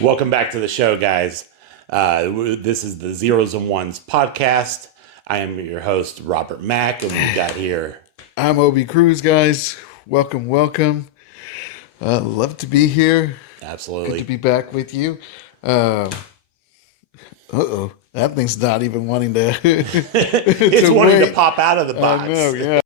Welcome back to the show, guys. This is the Zeros and Ones podcast. I am your host, Robert Mack, and we've got here. I'm Obi Cruz, guys. Welcome, welcome. Love to be here. Absolutely. Good to be back with you. That thing's not even wanting to. It's wanting to pop out of the box. I know, yeah.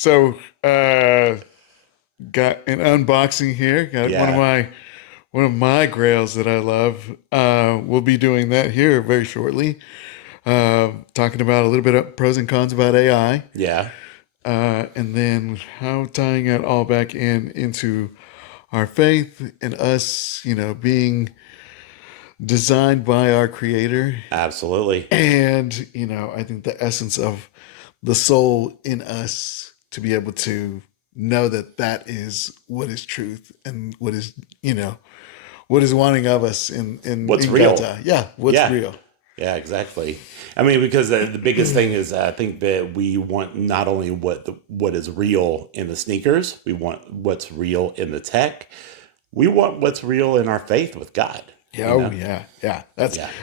So, got an unboxing here. Got one of my grails that I love. We'll be doing that here very shortly. Talking about a little bit of pros and cons about AI. Yeah. And then how tying it all back into our faith and us, being designed by our creator. Absolutely. And, I think the essence of the soul in us to be able to know that is what is truth and what is, what is wanting of us in What's in real. Gata. Yeah. What's real. Yeah, exactly. I mean, because the biggest thing is I think that we want not only what is real in the sneakers, we want what's real in the tech. We want what's real in our faith with God. Yeah, yeah.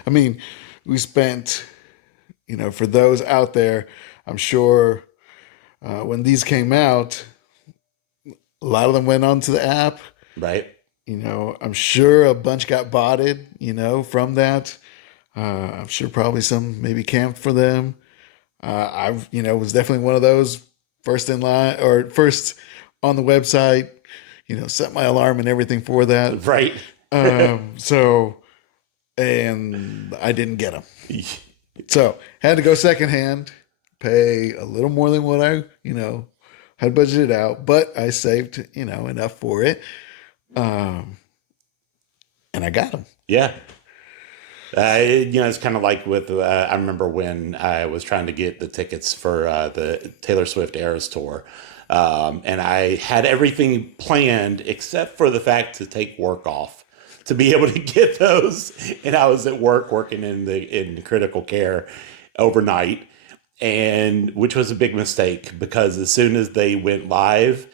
I mean, we spent, for those out there, I'm sure when these came out, a lot of them went onto the app. Right. I'm sure a bunch got botted, from that. I'm sure probably some maybe camped for them. I've, was definitely one of those first in line or first on the website, set my alarm and everything for that. Right. And I didn't get them. So had to go secondhand, pay a little more than what I, had budgeted out, but I saved, enough for it. And I got them. Yeah. It's kind of like with, I remember when I was trying to get the tickets for the Taylor Swift Eras Tour. And I had everything planned except for the fact to take work off to be able to get those. And I was at work working in critical care overnight, and which was a big mistake because as soon as they went live,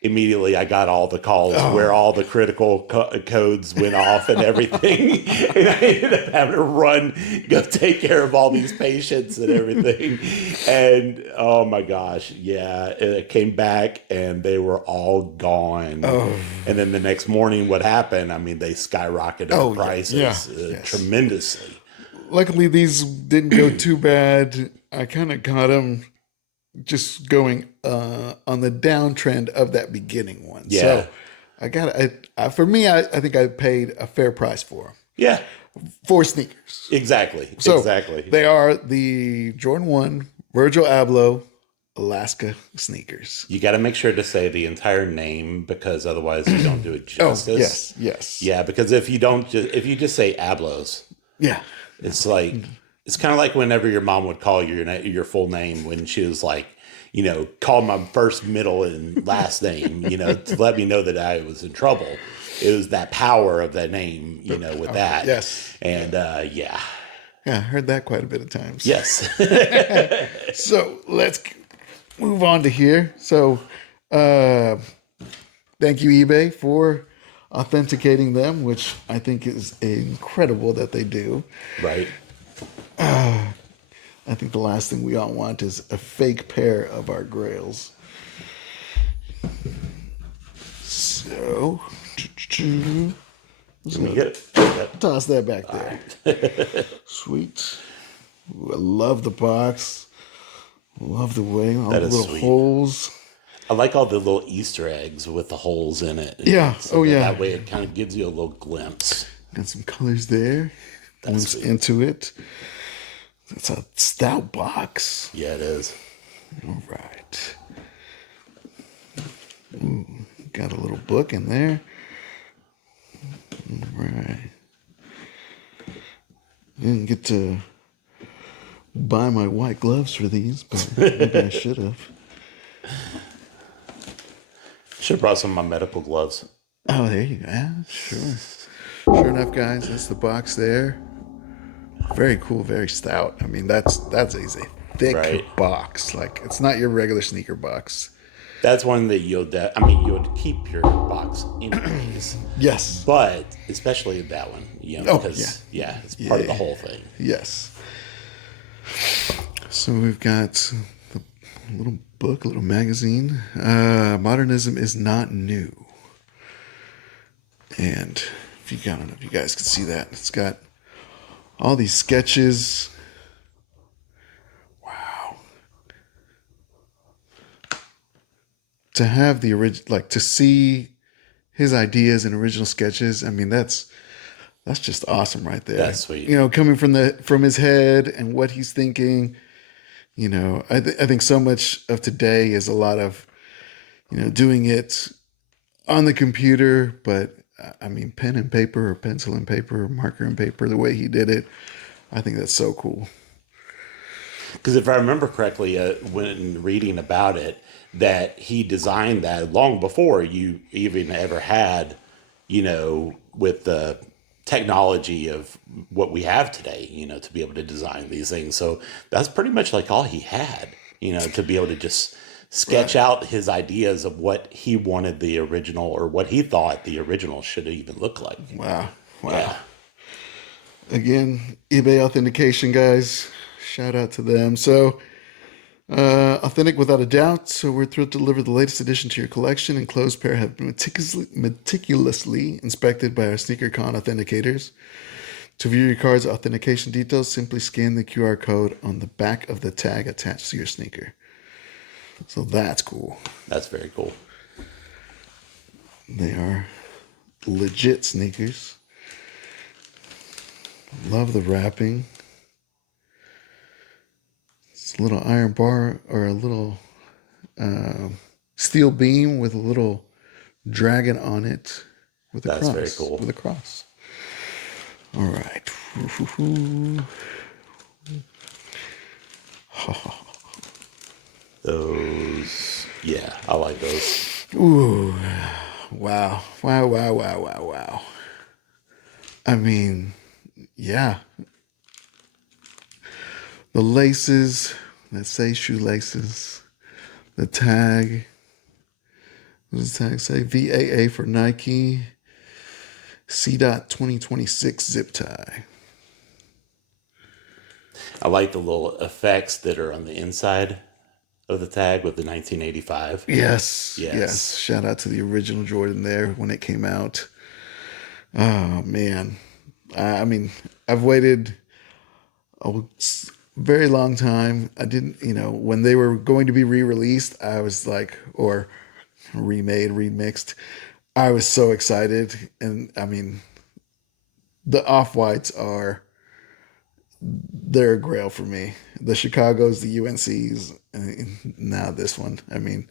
immediately I got all the calls where all the critical codes went off and everything. And I ended up having to go take care of all these patients and everything. And oh my gosh, yeah, it came back and they were all gone. And then the next morning, what happened? I mean, they skyrocketed the prices tremendously. Luckily, these didn't go too bad. I kind of got them just going on the downtrend of that beginning one. Yeah. So I got for me, I think I paid a fair price for them. Yeah. For sneakers. Exactly. So exactly. They are the Jordan 1 Virgil Abloh Alaska sneakers. You got to make sure to say the entire name because otherwise you don't do it justice. Yes. Yeah, because if you just say Ablos, yeah, it's like it's kind of like whenever your mom would call your full name when she was like, call my first, middle, and last name, to let me know that I was in trouble. It was that power of that name, with that. Yes. And yeah, I heard that quite a bit of times. Yes. So let's move on to here. So thank you, eBay, for authenticating them, which I think is incredible that they do. Right. I think the last thing we all want is a fake pair of our grails. So, toss that back there. Right. Sweet. Ooh, I love the box. Love the way all the little holes. I like all the little Easter eggs with the holes in it. Yeah. That way it kind of gives you a little glimpse. Got some colors there. Glimpse into it. It's a stout box. Yeah, it is. All right. Ooh, got a little book in there. All right. Didn't get to buy my white gloves for these, but maybe I should have. Should have brought some of my medical gloves. Oh, there you go. Yeah, sure. Sure enough, guys, that's the box there. Very cool, very stout. I mean, that's easy. thick Right. box. Like it's not your regular sneaker box. That's one that I mean, you would keep your box anyways, Yes. but especially that one, Oh yeah. because yeah, it's part of the Yeah. whole thing. Yes. So we've got the little book, a little magazine. Modernism is not new. And I don't know if you guys can see that. It's got all these sketches. Wow. To have the original, like to see his ideas and original sketches. I mean, that's just awesome right there. That's sweet. You know, coming from his head and what he's thinking. You know, I think so much of today is a lot of, doing it on the computer, but I mean, pen and paper or pencil and paper or marker and paper, the way he did it, I think that's so cool. Because if I remember correctly, when reading about it, that he designed that long before you even ever had, with the technology of what we have today, to be able to design these things. So that's pretty much like all he had, to be able to just sketch Right. out his ideas of what he wanted the original or what he thought the original should even look like. Wow. Wow. Yeah. Again, eBay authentication, guys. Shout out to them. So, authentic without a doubt. So, we're thrilled to deliver the latest addition to your collection. Enclosed pair have been meticulously inspected by our SneakerCon authenticators. To view your card's authentication details, simply scan the QR code on the back of the tag attached to your sneaker. So, that's cool. That's very cool. They are legit sneakers. Love the wrapping. It's a little iron bar or a little steel beam with a little dragon on it with a That's cross. very cool. With a cross. All right. Those, yeah, I like those. Ooh. Wow. Wow, wow, wow, wow, wow. I mean, yeah. The laces that say shoelaces. The tag. What does the tag say? VAA for Nike. C. 2026 zip tie. I like the little effects that are on the inside of the tag with the 1985. Yes. Yes. Yes. Shout out to the original Jordan there when it came out. Oh, man. I mean, I've waited a very long time. I didn't, when they were going to be re-released, I was like, or remade, remixed. I was so excited. And I mean, the off-whites they're a grail for me. The Chicago's, the UNC's, and now this one. I mean,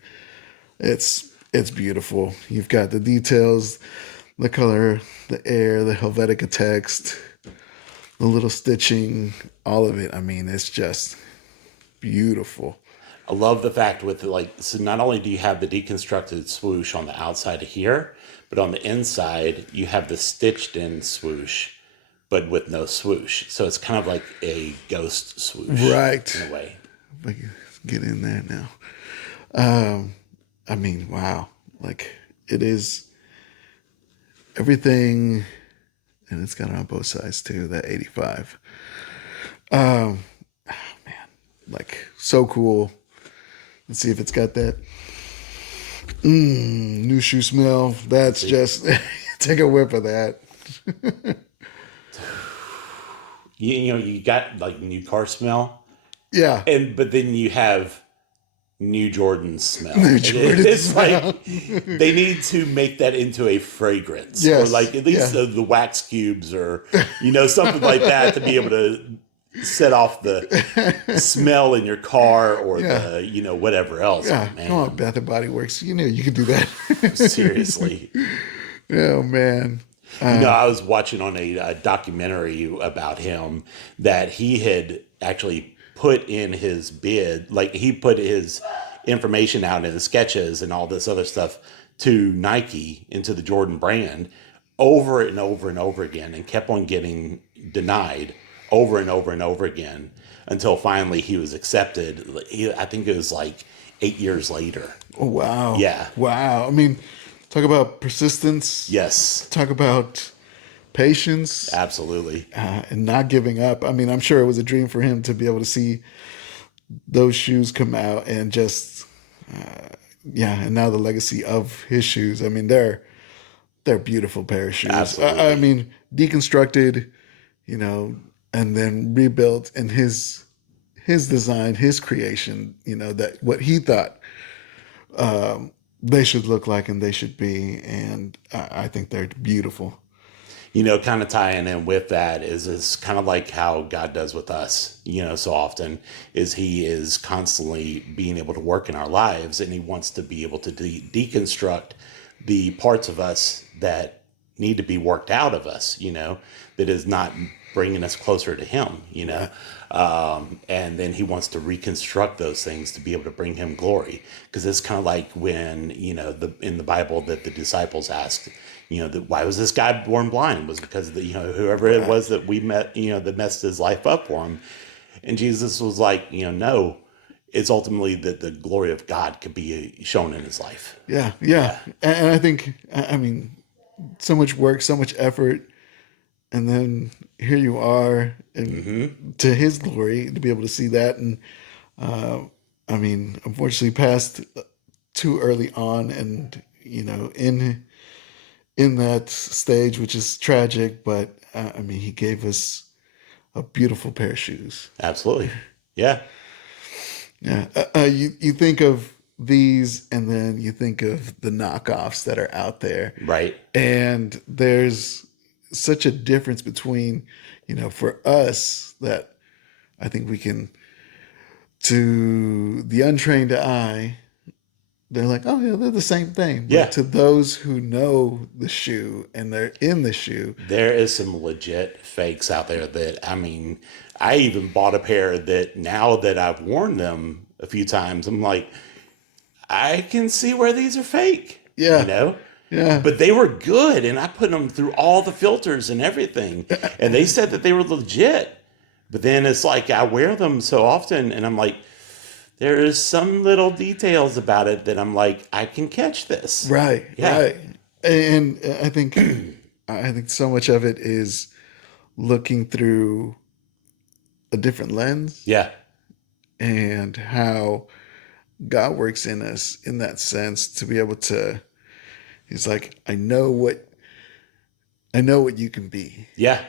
it's beautiful. You've got the details, the color, the air, the Helvetica text, the little stitching, all of it. I mean, it's just beautiful. I love the fact with so not only do you have the deconstructed swoosh on the outside of here, but on the inside you have the stitched in swoosh, but with no swoosh. So it's kind of like a ghost swoosh, Right. in a way. If I can get in there now. I mean, wow. Like, it is everything, and it's got it on both sides too, that 85. Oh, man. Like, so cool. Let's see if it's got that new shoe smell. That's just, take a whiff of that. You got like new car smell, Yeah. but then you have new Jordan smell. New Jordan It's smell. like they need to make that into a fragrance, Yes, or like at least yeah. the wax cubes, or something like that to be able to set off the smell in your car, or Yeah. the whatever else. Yeah. Man, Come on, Bath and Body Works. You knew you could do that. seriously. Oh, man. I was watching on a documentary about him that he had actually put in his bid, like he put his information out in the sketches and all this other stuff to Nike, into the Jordan brand, over and over and over again, and kept on getting denied over and over and over again until finally he was accepted. I think it was like 8 years later. Oh, wow. Yeah. Wow. I mean, talk about persistence, Yes. talk about patience, Absolutely. and not giving up. I mean, I'm sure it was a dream for him to be able to see those shoes come out and just, yeah, and now the legacy of his shoes. I mean, they're beautiful pair of shoes. I Absolutely. mean, deconstructed, you know, and then rebuilt in his design, his creation, that what he thought they should look like and they should be. And I think they're beautiful. Kind of tying in with that is kind of like how God does with us, so often is he is constantly being able to work in our lives, and he wants to be able to deconstruct the parts of us that need to be worked out of us, that is not bringing us closer to him. And then he wants to reconstruct those things to be able to bring him glory. Because it's kind of like when, in the Bible that the disciples asked, why was this guy born blind? Was because of whoever it was that we met, that messed his life up for him. And Jesus was like, no, it's ultimately that the glory of God could be shown in his life. Yeah, yeah. And I think, I mean, so much work, so much effort, and then here you are, and to his glory to be able to see that. And I mean, unfortunately, passed too early on, and in that stage, which is tragic. But I mean, he gave us a beautiful pair of shoes. Absolutely. Yeah. Yeah, you think of these, and then you think of the knockoffs that are out there, Right. and there's such a difference between, for us that I think we can, to the untrained eye, they're like, oh yeah, they're the same thing. Yeah. But to those who know the shoe and they're in the shoe, There is some legit fakes out there that, I mean, I even bought a pair that now that I've worn them a few times, I'm like, I can see where these are fake, yeah, yeah, But they were good, and I put them through all the filters and everything, and they said that they were legit. But then it's like I wear them so often, and I'm like, there is some little details about it that I'm like, I can catch this. right, Yeah. right. And I think so much of it is looking through a different lens, Yeah. and how God works in us in that sense to be able to. He's like, I know what you can be. Yeah.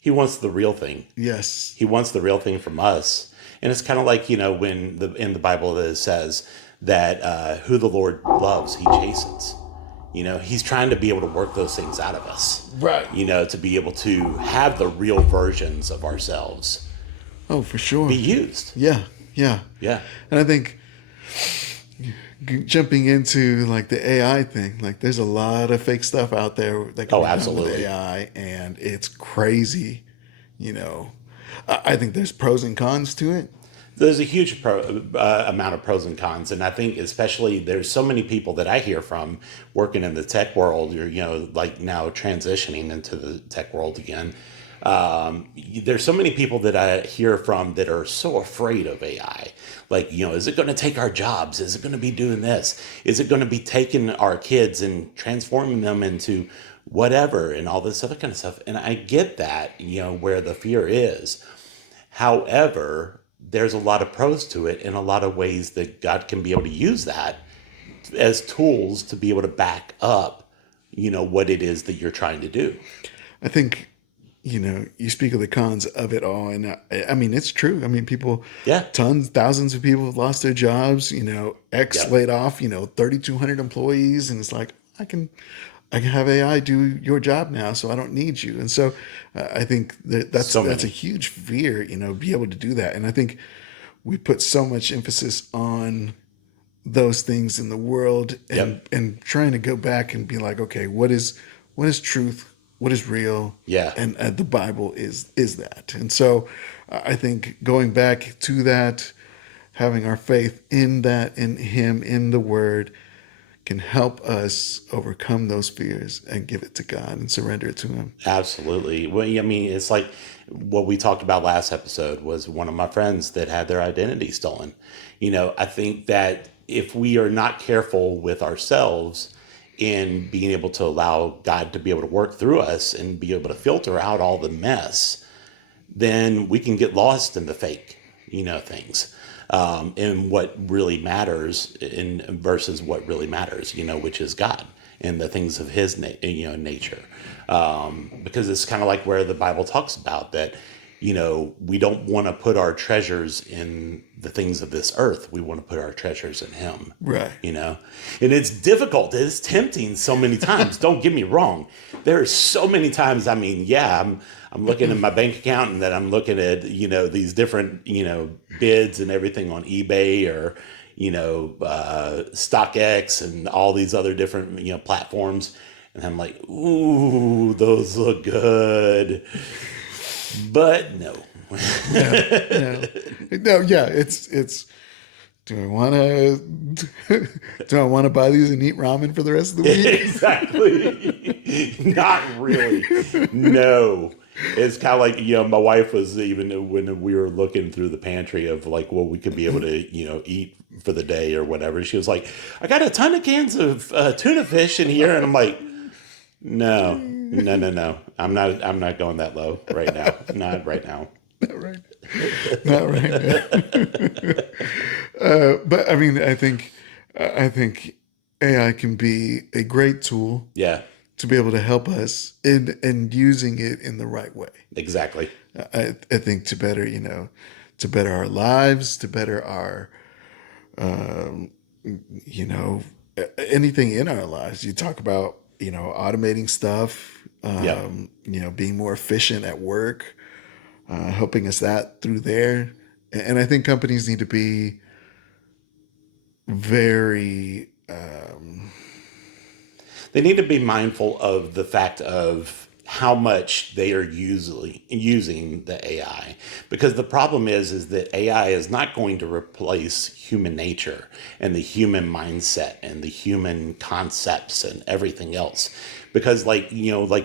He wants the real thing. Yes. He wants the real thing from us. And it's kind of like, when in the Bible it says that who the Lord loves, he chastens. He's trying to be able to work those things out of us. Right. To be able to have the real versions of ourselves Oh, for sure. be used. Yeah. Yeah. Yeah. And I think jumping into like the AI thing, like there's a lot of fake stuff out there that can Oh, be done absolutely. with AI, and it's crazy. I think there's pros and cons to it. There's a huge amount of pros and cons, and I think especially there's so many people that I hear from working in the tech world, or like now transitioning into the tech world again. There's so many people that I hear from that are so afraid of AI. Like, is it going to take our jobs? Is it going to be doing this? Is it going to be taking our kids and transforming them into whatever and all this other kind of stuff? And I get that, where the fear is. However, there's a lot of pros to it and a lot of ways that God can be able to use that as tools to be able to back up, what it is that you're trying to do. I think, you speak of the cons of it all, and I mean, it's true. I mean, people, Yeah. thousands of people have lost their jobs. X Yep. laid off, 3,200 employees, and it's like I can have AI do your job now, so I don't need you. And so I think that's So that's a many. huge fear, be able to do that. And I think we put so much emphasis on those things in the world, and Yep. and trying to go back and be like, okay, what is truth, what is real, Yeah. and the Bible is that. And so I think going back to that, having our faith in that, in Him, in the Word, can help us overcome those fears and give it to God and surrender it to Him. Absolutely. Well, I mean, it's like what we talked about last episode was one of my friends that had their identity stolen. I think that if we are not careful with ourselves in being able to allow God to be able to work through us and be able to filter out all the mess, then we can get lost in the fake, things, and what really matters in versus what really matters, which is God and the things of His nature, because it's kind of like where the Bible talks about that. We don't want to put our treasures in the things of this earth. We want to put our treasures in Him. Right. And it's difficult. It's tempting so many times. Don't get me wrong. There are so many times. I mean, yeah, I'm looking at my bank account and then I'm looking at, these different, bids and everything on eBay or, StockX and all these other different, platforms. And I'm like, ooh, those look good. But no. No, yeah, it's do I want to buy these and eat ramen for the rest of the week? Exactly. Not really. No. It's kind of like, my wife was even when we were looking through the pantry of like what we could be able to, eat for the day or whatever. She was like, I got a ton of cans of tuna fish in here. And I'm like, no. I'm not going that low right now. Not right now. Not right. Not right now. But I mean, I think AI can be a great tool Yeah, to be able to help us in using it in the right way. exactly. I think to better, to better our lives, to better our, you know, anything in our lives. You talk about, automating stuff, Yeah. being more efficient at work, helping us that through there. And I think companies need to be very, They need to be mindful of the fact of how much they are usually using the AI, because the problem is that AI is not going to replace human nature and the human mindset and the human concepts and everything else, because like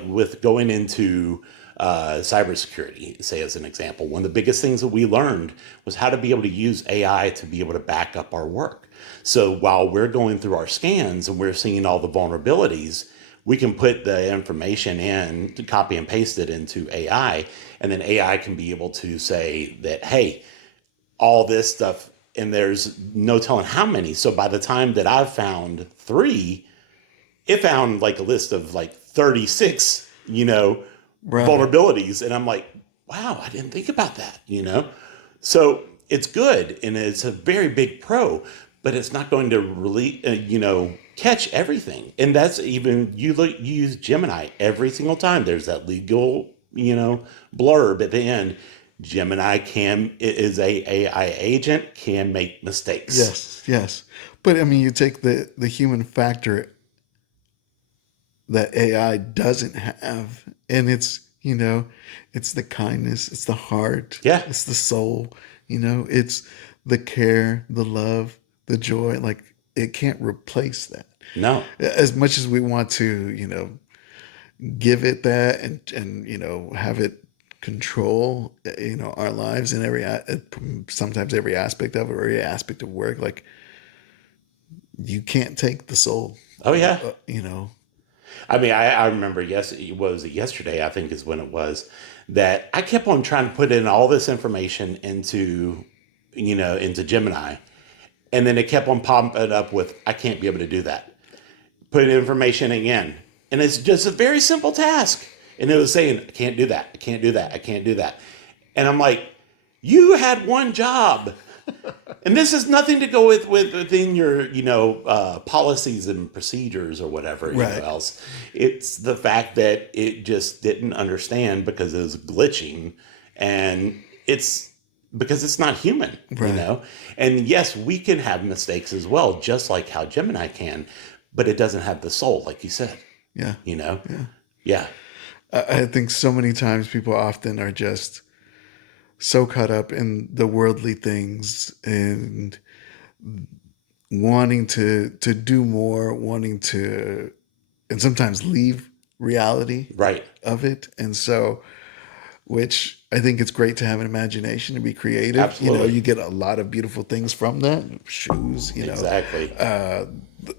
with going into cybersecurity, say as an example, one of the biggest things that we learned was how to be able to use AI to be able to back up our work. So while we're going through our scans and we're seeing all the vulnerabilities, we can put the information in, to copy and paste it into AI, and then AI can be able to say that, hey, all this stuff, and there's no telling how many. So by the time that I've found 3, it found like a list of like 36, right. vulnerabilities. And I'm like, wow, I didn't think about that. So it's good. And it's a very big pro, but it's not going to really, catch everything. And that's even, you use Gemini every single time. There's that legal, blurb at the end. Gemini is a AI agent, can make mistakes. Yes. But I mean, you take the human factor that AI doesn't have, and it's the kindness, it's the heart, Yeah. it's the soul, it's the care, the love, the joy. Like, it can't replace that. No. As much as we want to, give it that and have it control, our lives in sometimes every aspect of it, or every aspect of work. Like, you can't take the soul. Oh, yeah. uh, you know I mean, I remember, was it yesterday, I think is when it was, that I kept on trying to put in all this information into Gemini. And then it kept on popping up with, I can't be able to do that. Put information again. And it's just a very simple task. And it was saying, I can't do that. I can't do that. I can't do that. And I'm like, you had one job. And this has nothing to go within your, policies and procedures or whatever, right. else. It's the fact that it just didn't understand because it was glitching, and it's because it's not human, Right. And yes, we can have mistakes as well, just like how Gemini can, but it doesn't have the soul, like you said, Yeah. you know? Yeah. Yeah. I think so many times people often are just so caught up in the worldly things and wanting to do more, wanting to, and sometimes leave reality Right. of it. And so, which I think it's great to have an imagination to be creative. Absolutely. You get a lot of beautiful things from that shoes, Exactly.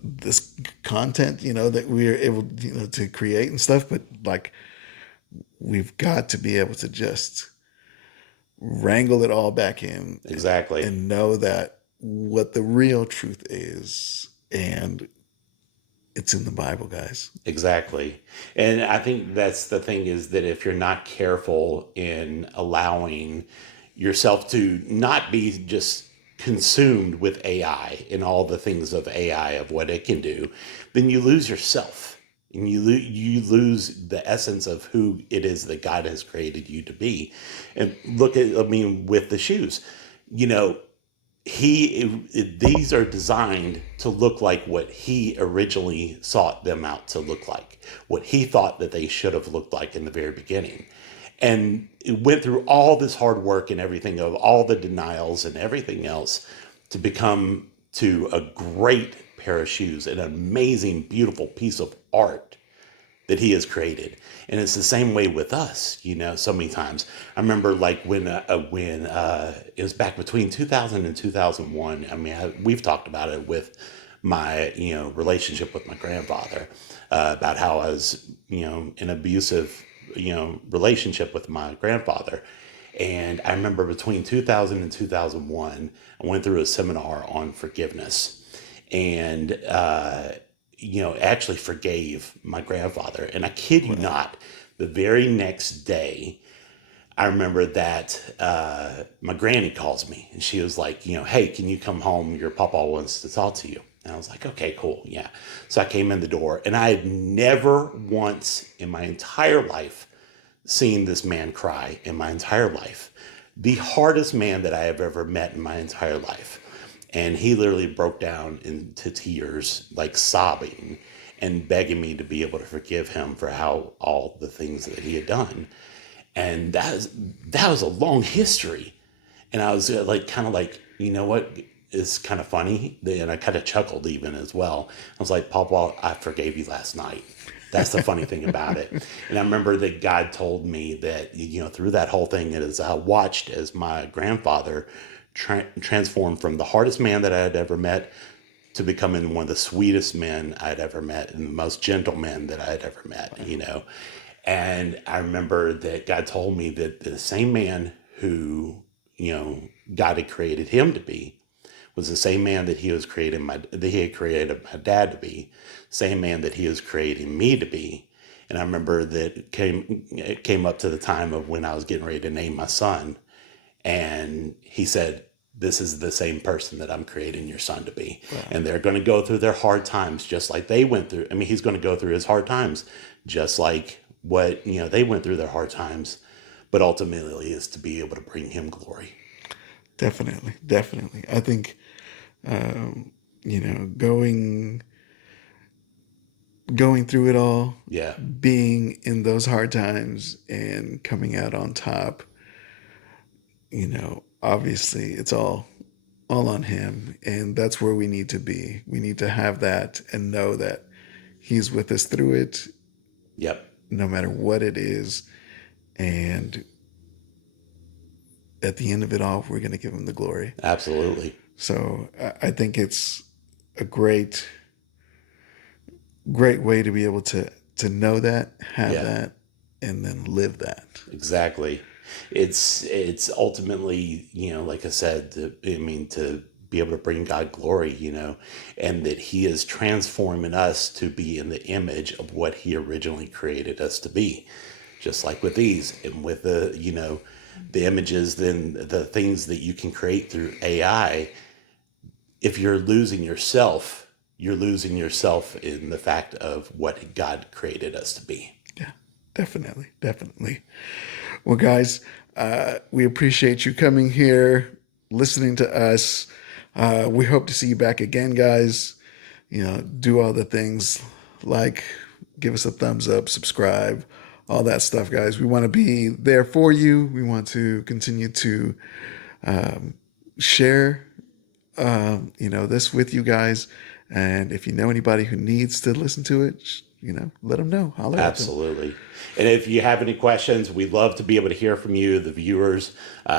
this content, that we're able, to create and stuff. But like, we've got to be able to just wrangle it all back in Exactly. and know that what the real truth is. And it's in the Bible, guys. Exactly. And I think that's the thing, is that if you're not careful in allowing yourself to not be just consumed with AI and all the things of AI, of what it can do, then you lose yourself, and you lose the essence of who it is that God has created you to be. And look at, I mean, with the shoes, you know, these are designed to look like what he originally sought them out to look like, what he thought that they should have looked like in the very beginning. And it went through all this hard work and everything, of all the denials and everything else, to become to a great pair of shoes, an amazing, beautiful piece of art that he has created. And it's the same way with us, so many times. I remember, like, when it was back between 2000 and 2001. I mean, we've talked about it with my, relationship with my grandfather, about how I was, in an abusive, relationship with my grandfather. And I remember between 2000 and 2001, I went through a seminar on forgiveness. And actually forgave my grandfather. And I kid you not, the very next day, I remember that my granny calls me, and she was like, hey, can you come home? Your papa wants to talk to you. And I was like, okay, cool. Yeah. So I came in the door, and I had never once in my entire life seen this man cry in my entire life. The hardest man that I have ever met in my entire life. And he literally broke down into tears, like sobbing and begging me to be able to forgive him for how all the things that he had done. And that was a long history. And I was like, kind of like, you know what is kind of funny? And I kind of chuckled even as well. I was like, Papa, I forgave you last night. That's the funny thing about it. And I remember that God told me that, through that whole thing, as I watched as my grandfather transformed from the hardest man that I had ever met to becoming one of the sweetest men I'd ever met, and the most gentle men that I had ever met. And I remember that God told me that the same man who, God had created him to be, was the same man that he had created my dad to be, same man that he was creating me to be. And I remember that it came up to the time of when I was getting ready to name my son, and he said, this is the same person that I'm creating your son to be. Wow. And they're going to go through their hard times just like they went through. I mean, he's going to go through his hard times just like what, they went through their hard times, but ultimately is to be able to bring him glory. Definitely. Definitely. I think, going through it all, Yeah. being in those hard times and coming out on top, obviously it's all on him, and that's where we need to be. We need to have that and know that he's with us through it. Yep. No matter what it is. And at the end of it all, we're going to give him the glory. Absolutely. So I think it's a great way to be able to know that, have that, and then live that. Exactly. It's ultimately, like I said, to be able to bring God glory, and that he is transforming us to be in the image of what he originally created us to be. Just like with these, and with the images, then the things that you can create through AI, if you're losing yourself, you're losing yourself in the fact of what God created us to be. Yeah, definitely. Definitely. Well, guys, we appreciate you coming here, listening to us. We hope to see you back again, guys. Do all the things, like, give us a thumbs up, subscribe, all that stuff, guys. We want to be there for you. We want to continue to share this with you guys. And if you know anybody who needs to listen to it, let them know. Holler at them. Absolutely. And if you have any questions, we'd love to be able to hear from you, the viewers.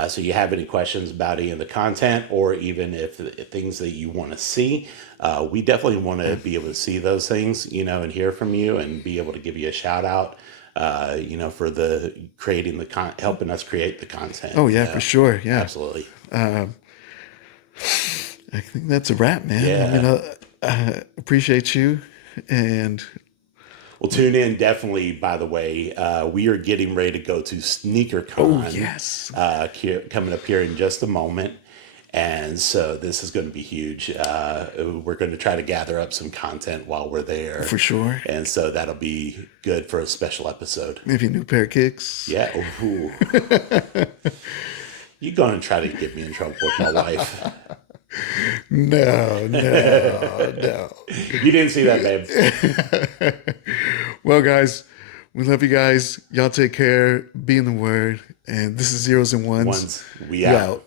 So you have any questions about any of the content, or even if things that you want to see, we definitely want to be able to see those things, and hear from you and be able to give you a shout out, for the creating helping us create the content. Oh yeah, for sure. Yeah. Absolutely. I think that's a wrap, man. Yeah. I mean, I appreciate you. And Well, tune in definitely, by the way. We are getting ready to go to SneakerCon. oh, yes. Coming up here in just a moment. And so this is going to be huge. We're going to try to gather up some content while we're there. For sure. And so that'll be good for a special episode. Maybe a new pair of kicks. Yeah. Ooh. You're going to try to get me in trouble with my wife. No. You didn't see that, babe. Well, guys, we love you guys. Y'all take care. Be in the word. And this is Zeros and Ones. We out.